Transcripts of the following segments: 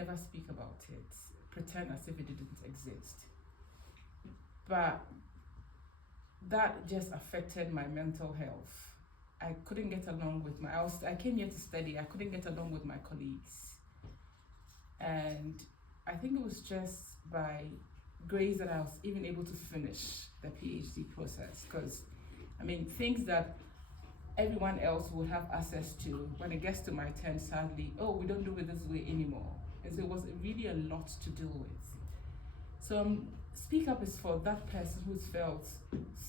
never speak about it, pretend as if it didn't exist. But that just affected my mental health. I couldn't get along with I came here to study, I couldn't get along with my colleagues. And I think it was just by grace that I was even able to finish the PhD process, because I mean, things that everyone else would have access to, when it gets to my turn, sadly, oh, we don't do it this way anymore. And so it was really a lot to deal with. So Speak Up is for that person who's felt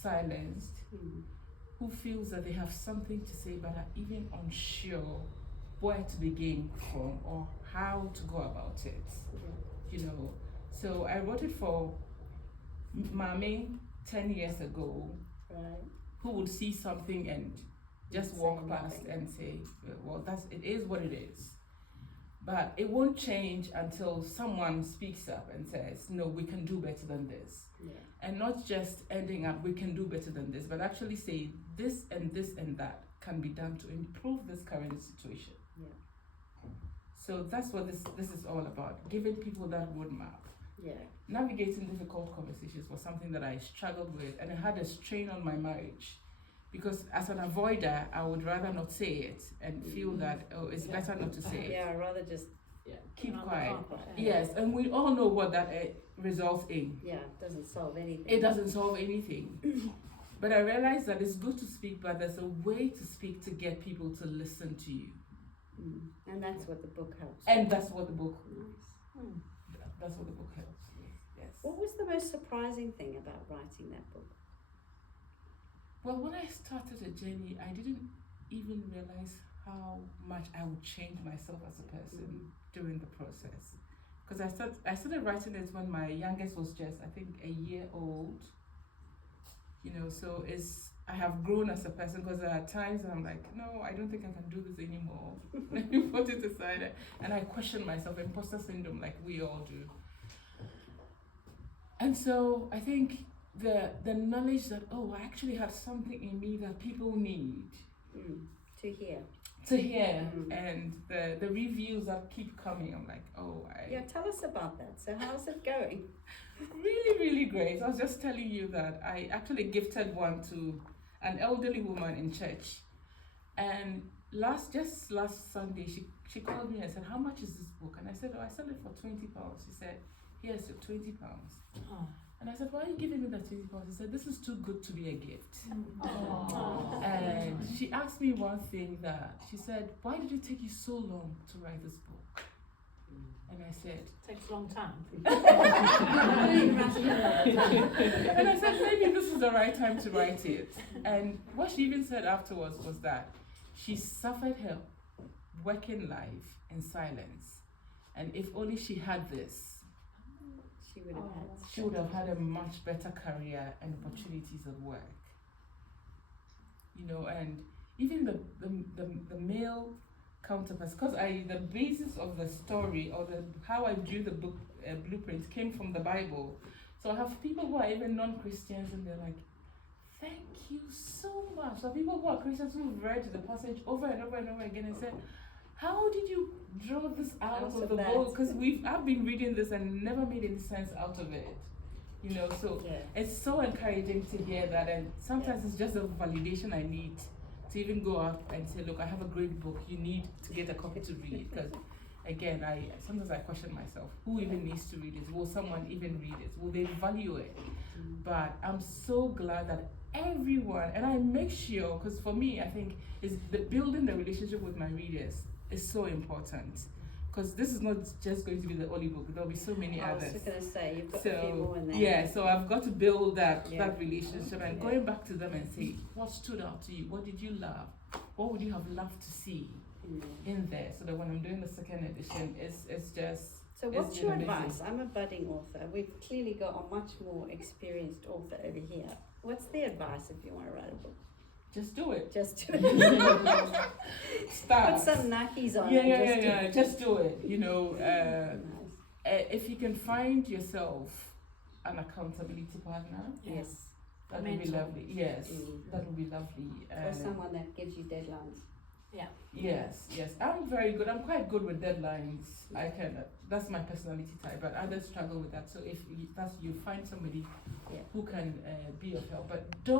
silenced, who feels that they have something to say but are even unsure where to begin from or how to go about it, you know. So I wrote it for Mami 10 years ago, who would see something and just walk past and say, well, it is what it is. But it won't change until someone speaks up and says, no, we can do better than this. Yeah. And not just ending up, we can do better than this, but actually say this and this and that can be done to improve this current situation. Yeah. So that's what this is all about, giving people that roadmap. Yeah. Navigating difficult conversations was something that I struggled with, and it had a strain on my marriage. Because as an avoider, I would rather not say it and feel that, oh, it's better not to say it. Yeah, rather just keep quiet. Yes, and we all know what that results in. Yeah, it doesn't solve anything. It doesn't solve anything. But I realized that it's good to speak, but there's a way to speak to get people to listen to you. And that's what the book helps. And that's what the book That's what the book helps. Yes. What was the most surprising thing about writing that book? Well, when I started a journey, I didn't even realize how much I would change myself as a person during the process. Because I started writing it when my youngest was just, I think, a year old. You know, so I have grown as a person, because there are times I'm like, no, I don't think I can do this anymore. Let me put it aside. And I question myself, imposter syndrome, like we all do. And so I think the knowledge that, oh, I actually have something in me that people need to hear, and the reviews that keep coming, I'm like, oh, tell us about that. So how's it going? Really, really great. I was just telling you that I actually gifted one to an elderly woman in church, and last Sunday she called me and said, how much is this book? And I said, oh, I sold it for £20. She said, here's your £20. Oh. And I said, why are you giving me that £20? She said, this is too good to be a gift. And she asked me one thing, that she said, why did it take you so long to write this book? And I said, it takes a long time. And I said, maybe this is the right time to write it. And what she even said afterwards was that she suffered her working life in silence. And if only she had this, she would have had a much better career and opportunities at work. You know, and even the male counterparts, because the basis of the story, or how I drew the book blueprint, came from the Bible. So I have people who are even non-Christians, and they're like, thank you so much. So people who are Christians who've read the passage over and over and over again and said, how did you draw this out of the book? Because I've been reading this and never made any sense out of it. You know, so it's so encouraging to hear that, and sometimes it's just a validation I need to even go out and say, look, I have a great book, you need to get a copy to read. Because again, sometimes I question myself, who even needs to read it? Will someone even read it? Will they value it? But I'm so glad that everyone, and I make sure, because for me, I think is building the relationship with my readers is so important, because this is not just going to be the only book. There'll be so many others. I was going to say, you've got a few more in there. Yeah, so I've got to build that relationship, and going back to them and say, what stood out to you? What did you love? What would you have loved to see in there? So that when I'm doing the second edition, it's just... So what's your advice? I'm a budding author. We've clearly got a much more experienced author over here. What's the advice if you want to write a book? Just do it. Just do it. Start. Put some Nikes on. Yeah. Just do it. You know, if you can find yourself an accountability partner, yes, that would be lovely. Yes, that would be lovely. Or someone that gives you deadlines. Yeah. Yes, yes. I'm very good. I'm quite good with deadlines. I can. That's my personality type. But others struggle with that. So if that's you, find somebody Yeah. who can be of help. But don't